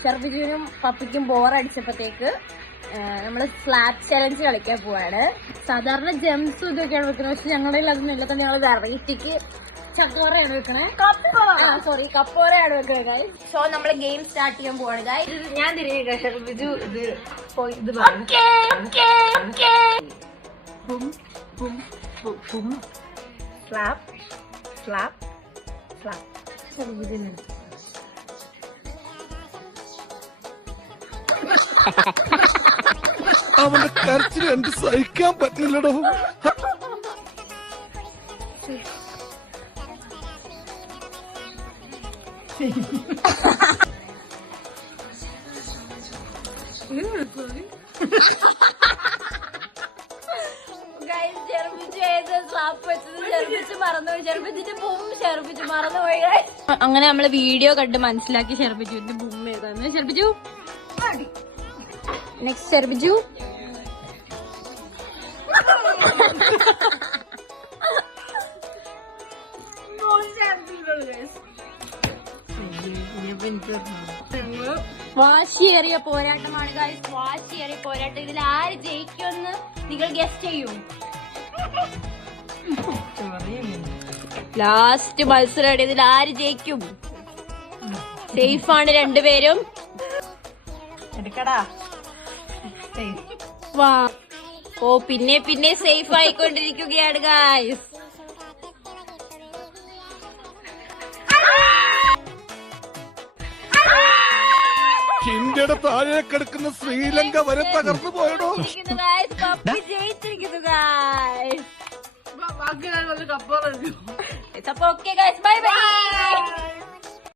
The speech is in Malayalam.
ഷർബിജുവിനും പപ്പിക്കും ബോറടിച്ചപ്പോഴത്തേക്ക് നമ്മള് സ്ലാബ് ചലഞ്ച് കളിക്കാൻ പോവാണ്. സാധാരണ ജംസും ഇതൊക്കെയാണ് വെക്കുന്നത്, പക്ഷെ ഞങ്ങളുടെ അതൊന്നും ഇല്ലാത്ത ഞങ്ങൾ വെറൈറ്റിക്ക് ചക്കോറയാണ് വെക്കണേ. കപ്പോറയാണ് വെക്കുന്നത്. സോ നമ്മള് ഗെയിം സ്റ്റാർട്ട് ചെയ്യാൻ പോവാണ്. ഞാൻ തിരികെ ഷർബിജു ഇത് സ്ലാബ് സ്ലാബ് സ്ലാബ് ഷർബിജിന് അവന്റെ കരച്ചിൽ എന്ത് സഹിക്കാൻ പറ്റില്ലടോ. അങ്ങനെ നമ്മള് വീഡിയോ കണ്ട് മനസ്സിലാക്കി ഷർബിജുവിന്റെ ബും ഏതാന്ന്. ഷർബിജു നെക്സ്റ്റ് ഷർബിജു. വാശിയേറിയ പോരാട്ടമാണ് ഗൈസ്, വാശിയേറിയ പോരാട്ടം. ഇതിൽ ആര് ജയിക്കുമെന്ന് നിങ്ങൾ ഗസ് ചെയ്യൂ. ലാസ്റ്റ് മത്സരം ഇതിൽ ആര് ജയിക്കും? സേഫാണ് രണ്ടുപേരും. വാ ഓ പിന്നെ സേഫ് ആയിക്കൊണ്ടിരിക്കുകയാണ് ഗൈസ്. ഇന്ത്യയുടെ താഴെ കിടക്കുന്ന ശ്രീലങ്ക വരെ തകർന്നു പോയടോ. ജയിച്ചിരിക്കുന്നു ഗൈസ്. അപ്പൊ ഓക്കെ ഗൈസ്, ബൈ ബൈ.